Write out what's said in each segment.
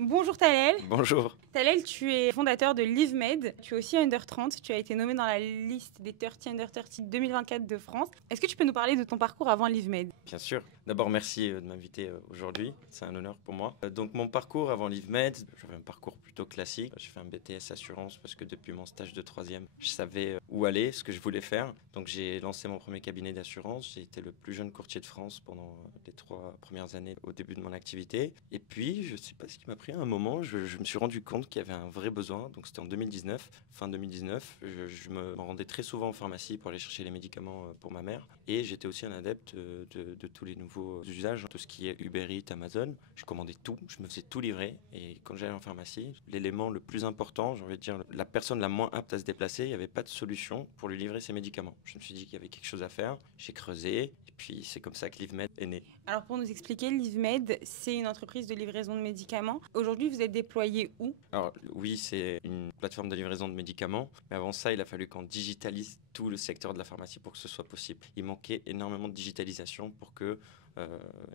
Bonjour Talel. Bonjour. Talel, tu es fondateur de LiveMed. Tu es aussi Under 30. Tu as été nommé dans la liste des 30 Under 30 2024 de France. Est-ce que tu peux nous parler de ton parcours avant LiveMed? Bien sûr. D'abord, merci de m'inviter aujourd'hui. C'est un honneur pour moi. Donc, mon parcours avant LiveMed, j'avais un parcours plutôt classique. J'ai fait un BTS Assurance parce que depuis mon stage de troisième, je savais où aller, ce que je voulais faire. Donc, j'ai lancé mon premier cabinet d'assurance. J'ai été le plus jeune courtier de France pendant les 3 premières années au début de mon activité. Et puis, je ne sais pas ce qui m'a pris à un moment, je me suis rendu compte qu'il y avait un vrai besoin. Donc, c'était en 2019, fin 2019. Je me rendais très souvent en pharmacie pour aller chercher les médicaments pour ma mère. Et j'étais aussi un adepte de tous les nouveaux usages, tout ce qui est Uber Eats, Amazon. Je commandais tout, je me faisais tout livrer. Et quand j'allais en pharmacie, l'élément le plus important, j'ai envie de dire, la personne la moins apte à se déplacer, il n'y avait pas de solution pour lui livrer ses médicaments. Je me suis dit qu'il y avait quelque chose à faire. J'ai creusé. Et puis, c'est comme ça que LiveMed est né. Alors, pour nous expliquer, LiveMed, c'est une entreprise de livraison de médicaments. Aujourd'hui, vous êtes déployé où? Alors oui, c'est une plateforme de livraison de médicaments, mais avant ça, il a fallu qu'on digitalise tout le secteur de la pharmacie pour que ce soit possible. Il manquait énormément de digitalisation pour que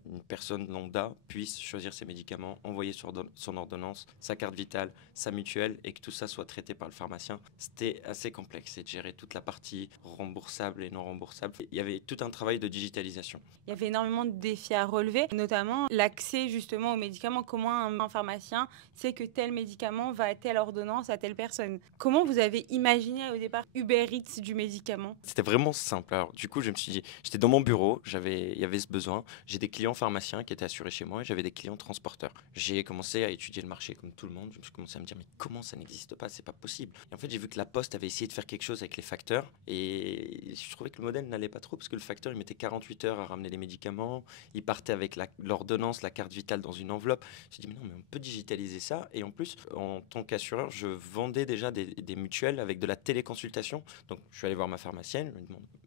une personne lambda puisse choisir ses médicaments, envoyer son ordonnance, sa carte vitale, sa mutuelle, et que tout ça soit traité par le pharmacien. C'était assez complexe, et de gérer toute la partie remboursable et non remboursable. Il y avait tout un travail de digitalisation. Il y avait énormément de défis à relever, notamment l'accès justement aux médicaments. Comment un pharmacien sait que tel médicament va à telle ordonnance à telle personne? Comment vous avez imaginé au départ Uber Eats du médicament? C'était vraiment simple. Alors, du coup, je me suis dit, j'étais dans mon bureau, il y avait ce besoin. J'ai des clients pharmaciens qui étaient assurés chez moi et j'avais des clients transporteurs. J'ai commencé à étudier le marché comme tout le monde. Je me suis commencé à me dire, mais comment ça n'existe pas? C'est pas possible. Et en fait, j'ai vu que la Poste avait essayé de faire quelque chose avec les facteurs et je trouvais que le modèle n'allait pas trop parce que le facteur, il mettait 48 heures à ramener les médicaments. Il partait avec l'ordonnance, la carte vitale dans une enveloppe. Je me suis dit, mais non, mais on peut digitaliser ça. Et en plus, en tant qu'assureur, je vendais déjà des mutuelles avec de la téléconsultation. Donc, je suis allé voir ma pharmacienne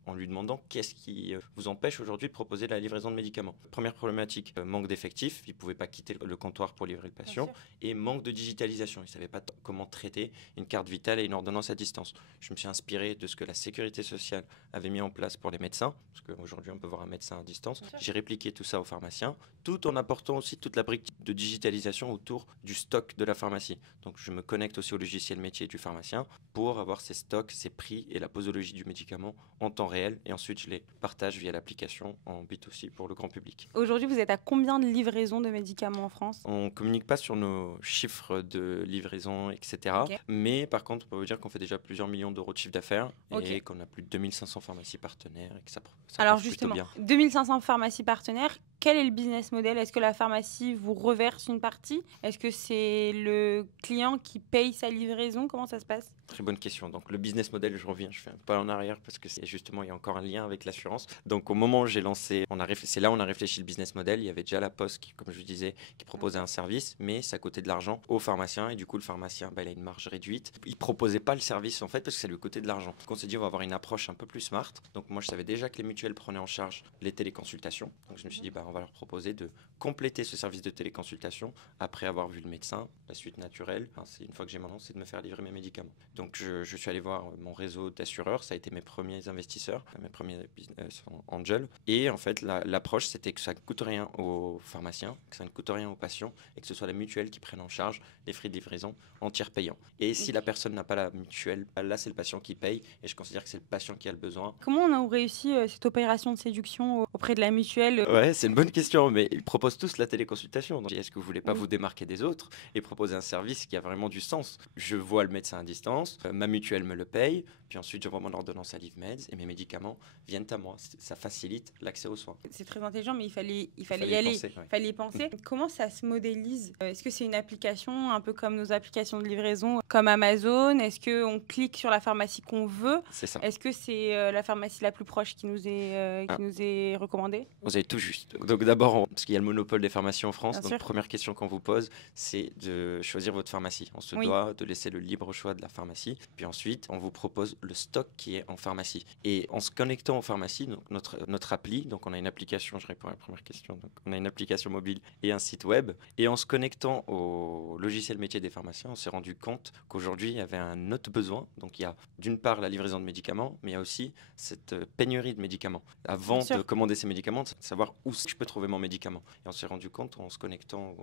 en lui demandant qu'est-ce qui vous empêche aujourd'hui de proposer la livraison de médicaments. Première problématique, manque d'effectifs. Ils ne pouvaient pas quitter le comptoir pour livrer le patient. Et manque de digitalisation. Ils ne savaient pas comment traiter une carte vitale et une ordonnance à distance. Je me suis inspiré de ce que la sécurité sociale avait mis en place pour les médecins, parce qu'aujourd'hui on peut voir un médecin à distance. J'ai répliqué tout ça aux pharmaciens, tout en apportant aussi toute la brique de digitalisation autour du stock de la pharmacie. Donc je me connecte aussi au logiciel métier du pharmacien pour avoir ses stocks, ses prix et la posologie du médicament en temps réel. Et ensuite je les partage via l'application en B2C pour le grand public. Aujourd'hui, vous êtes à combien de livraisons de médicaments en France? On ne communique pas sur nos chiffres de livraison, etc. Ok. Mais par contre, on peut vous dire qu'on fait déjà plusieurs millions d'euros de chiffre d'affaires Ok. et qu'on a plus de 2500 pharmacies partenaires et que ça Alors marche plutôt justement, bien. 2500 pharmacies partenaires, quel est le business model? Est-ce que la pharmacie vous reverse une partie? Est-ce que c'est le client qui paye sa livraison? Comment ça se passe? Très bonne question. Donc le business model, je reviens, je fais un pas en arrière parce que justement il y a encore un lien avec l'assurance. Donc au moment où j'ai lancé, c'est là où on a réfléchi le business model. Il y avait déjà la Poste qui, comme je vous disais, qui proposait un service, mais ça coûtait de l'argent au pharmacien et du coup le pharmacien, il a une marge réduite. Il proposait pas le service en fait parce que ça lui coûtait de l'argent. Donc on s'est dit on va avoir une approche un peu plus smart. Donc moi je savais déjà que les mutuelles prenaient en charge les téléconsultations. Donc je me suis dit on va leur proposer de compléter ce service de téléconsultation après avoir vu le médecin. La suite naturelle, c'est une fois que j'ai mon nom, c'est de me faire livrer mes médicaments. Donc je suis allé voir mon réseau d'assureurs, ça a été mes premiers investisseurs, mes premiers business angels. Et en fait, l'approche, c'était que ça ne coûte rien aux pharmaciens, que ça ne coûte rien aux patients, et que ce soit la mutuelle qui prenne en charge les frais de livraison en tiers payant. Et si la personne n'a pas la mutuelle, là c'est le patient qui paye, et je considère que c'est le patient qui a le besoin. Comment on a réussi cette opération de séduction auprès de la mutuelle? Ouais, c'est une bonne question, mais ils proposent tous la téléconsultation. Donc, est-ce que vous voulez pas vous démarquer des autres et proposer un service qui a vraiment du sens? Je vois le médecin à distance, ma mutuelle me le paye, puis ensuite je vois mon ordonnance à LiveMed et mes médicaments viennent à moi. Ça facilite l'accès aux soins. C'est très intelligent, mais il fallait y fallait aller, penser, ouais. il fallait y penser. Comment ça se modélise? Est-ce que c'est une application un peu comme nos applications de livraison, comme Amazon? Est-ce qu'on clique sur la pharmacie qu'on veut? C'est ça. Est-ce que c'est la pharmacie la plus proche qui nous est recommandée? Vous avez tout juste. Donc d'abord, parce qu'il y a le monopole des pharmacies en France, Bien donc sûr. première question qu'on vous pose, c'est de choisir votre pharmacie. On se doit de laisser le libre choix de la pharmacie. Puis ensuite, on vous propose le stock qui est en pharmacie. Et en se connectant en pharmacie, donc notre appli, donc on a une application, je réponds à la première question, donc on a une application mobile et un site web. Et en se connectant au logiciel métier des pharmaciens, on s'est rendu compte qu'aujourd'hui, il y avait un autre besoin. Donc il y a d'une part la livraison de médicaments, mais il y a aussi cette pénurie de médicaments. Avant de commander ces médicaments, c'est de savoir où je peux trouver mon médicament. Et on s'est rendu compte en se connectant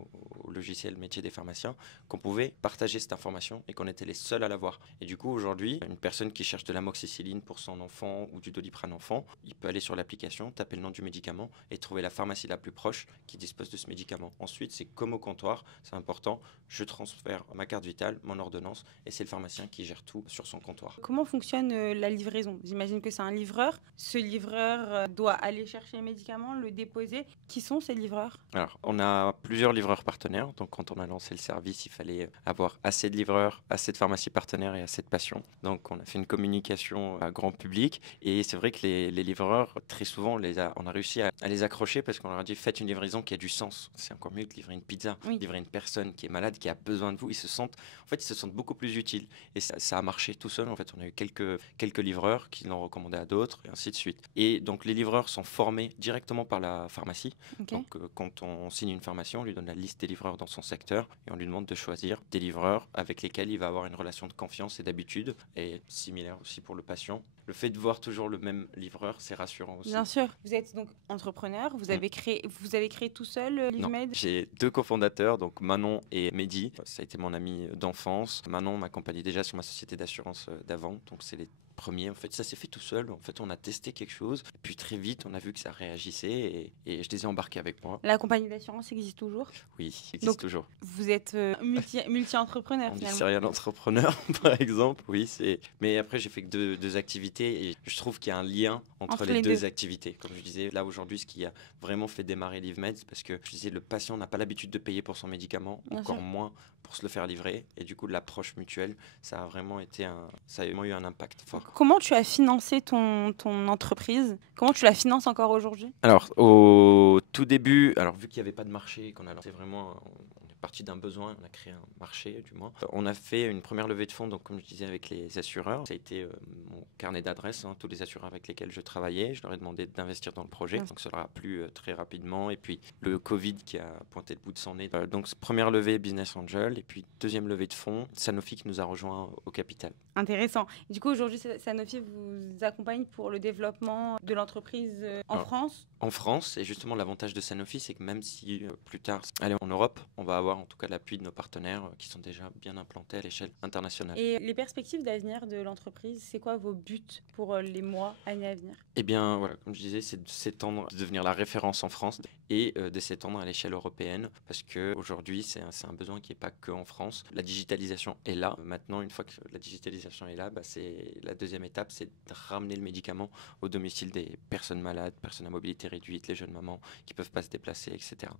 au logiciel métier des pharmaciens qu'on pouvait partager cette information et qu'on était les seuls à l'avoir. Et du coup, aujourd'hui, une personne qui cherche de l'amoxicilline pour son enfant ou du Doliprane enfant, il peut aller sur l'application, taper le nom du médicament et trouver la pharmacie la plus proche qui dispose de ce médicament. Ensuite, c'est comme au comptoir, c'est important, je transfère ma carte vitale, mon ordonnance et c'est le pharmacien qui gère tout sur son comptoir. Comment fonctionne la livraison? J'imagine que c'est un livreur. Ce livreur doit aller chercher les médicaments, le déposer. Qui sont ces livreurs? Alors, on a plusieurs livreurs partenaires. Donc, quand on a lancé le service, il fallait avoir assez de livreurs, assez de pharmacies partenaires et assez de patients. Donc, on a fait une communication à grand public. Et c'est vrai que les livreurs, très souvent, on a réussi à les accrocher parce qu'on leur a dit faites une livraison qui a du sens. C'est encore mieux que livrer une pizza. Oui. Livrer une personne qui est malade, qui a besoin de vous. Ils se sentent beaucoup plus utiles. Et ça a marché tout seul. En fait, on a eu quelques livreurs qui l'ont recommandé à d'autres et ainsi de suite. Et donc, les livreurs sont formés directement par la pharmacie. Okay. Donc, quand on signe une pharmacie, on lui donne la liste des livreurs dans son secteur et on lui demande de choisir des livreurs avec lesquels il va avoir une relation de confiance et d'habitude, et similaire aussi pour le patient. Le fait de voir toujours le même livreur, c'est rassurant aussi. Bien sûr. Vous êtes donc entrepreneur, vous avez créé tout seul LiveMed? Non, j'ai 2 cofondateurs, donc Manon et Mehdi. Ça a été mon ami d'enfance. Manon m'accompagnait déjà sur ma société d'assurance d'avant, donc c'est les premiers. En fait, ça s'est fait tout seul. En fait, on a testé quelque chose, et puis très vite, on a vu que ça réagissait et je les ai embarqués avec moi. La compagnie d'assurance existe toujours? Oui, existe donc, toujours. Vous êtes multi-entrepreneur On dit finalement. serial entrepreneur, par exemple. Oui, mais après, j'ai fait que deux activités et je trouve qu'il y a un lien entre les deux activités. Comme je disais, là aujourd'hui, ce qui a vraiment fait démarrer LiveMed, c'est parce que je disais, le patient n'a pas l'habitude de payer pour son médicament, encore moins pour se le faire livrer. Et du coup, l'approche mutuelle, ça a vraiment eu un impact fort. Comment tu as financé ton entreprise? Comment tu la finances encore aujourd'hui? Alors, au tout début, vu qu'il n'y avait pas de marché, qu'on a lancé vraiment, on est parti d'un besoin, on a créé un marché du moins. On a fait une première levée de fonds, donc comme je disais, avec les assureurs. Ça a été mon carnet d'adresses, tous les assureurs avec lesquels je travaillais. Je leur ai demandé d'investir dans le projet, donc ça leur a plu très rapidement. Et puis le Covid qui a pointé le bout de son nez. Donc première levée Business Angel, et puis deuxième levée de fonds, Sanofi qui nous a rejoint au capital. Intéressant. Du coup, aujourd'hui, Sanofi vous accompagne pour le développement de l'entreprise en France? En France, et justement l'avantage de Sanofi, c'est que même si plus tard, allez en Europe, on va avoir en tout cas l'appui de nos partenaires qui sont déjà bien implantés à l'échelle internationale. Et les perspectives d'avenir de l'entreprise, c'est quoi vos buts pour les mois, années à venir? Eh bien, voilà, comme je disais, c'est de s'étendre, de devenir la référence en France et de s'étendre à l'échelle européenne, parce qu'aujourd'hui, c'est un besoin qui n'est pas que en France. La digitalisation est là. Maintenant, une fois que la digitalisation est là, c'est la deuxième étape, c'est de ramener le médicament au domicile des personnes malades, personnes à mobilité réduite, les jeunes mamans qui ne peuvent pas se déplacer, etc.